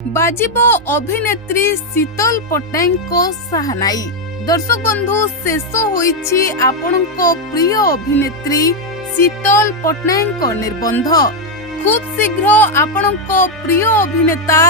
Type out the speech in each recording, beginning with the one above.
बाजिबो अभिनेत्री शीतल पट्टनायक साहनाई। दर्शक बंधु शेष होईछि आपणको प्रिय अभिनेत्री शीतल पट्टनायक निर्बंध। खूब शीघ्र आपणको प्रिय अभिनेता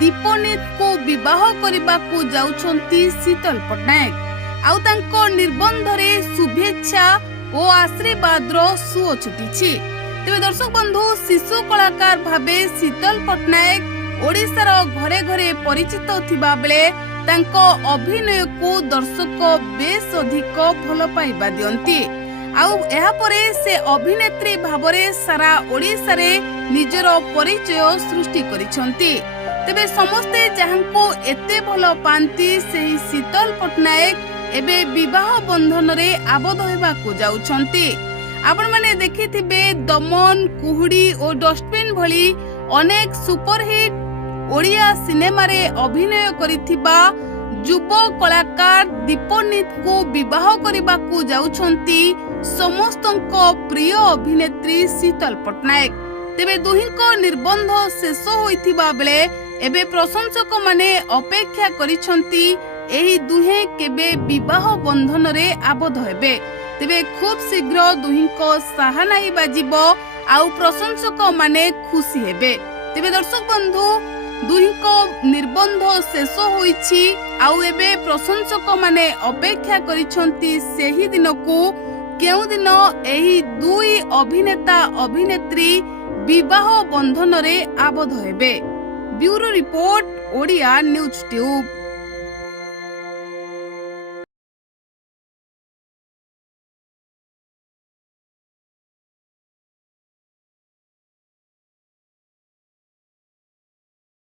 दीपनीत को विवाह करने को जाउछंती शीतल पट्टनायक। आउ तांको निर्बंध रे शुभेच्छा और आशीर्वाद रो सुओ छुटीछि। तेबे दर्शक बंधु शिशु कलाकार भाबे शीतल पट्टनायक ओडिशार घरे घरे परिचित थिबा बेले तांको अभिनय को दर्शक बेस अधिक भल पाइबा दियंती। आउ एहा परे से अभिनेत्री भाबरे सारा ओडिशा रे निजर परिचय सृष्टि करिसंती। तेबे समस्ते जहांको एते भल पांती सेही शीतल पट्टनायक एबे विवाह बंधन रे आबद्ध हेबाकू जाउछंती। आपण माने देखिथिबे दमन, कुहुडी और डस्टबिन भली अनेक सुपरहिट ओडिया सिनेमा रे अभिनय करिथिबा युव कलाकार दीपनीत को विवाह करने को जाउछंती समस्तंको प्रिय अभिनेत्री शीतल पट्टनायक। तेबे दुहिंको निर्बंध शेष होइथिबा बेले एबे प्रशंसक माने अपेक्षा करिसंती एही दुहे केबे विवाह बंधन रे आबद्ध हेबे। तेबे खूब शीघ्र दुहिंको साहनाई बाजिबो आउ प्रशंसक माने खुशी हेबे। तेबे दर्शक बंधु दुहिंको निर्बंध शेष होईछि आउ एबे प्रशंसक माने अपेक्षा करिसंती सेही दिन को केउ दिन एही दुई अभिनेता अभिनेत्री विवाह बंधन रे आबद्ध हेबे। Bureau report Odia news tube.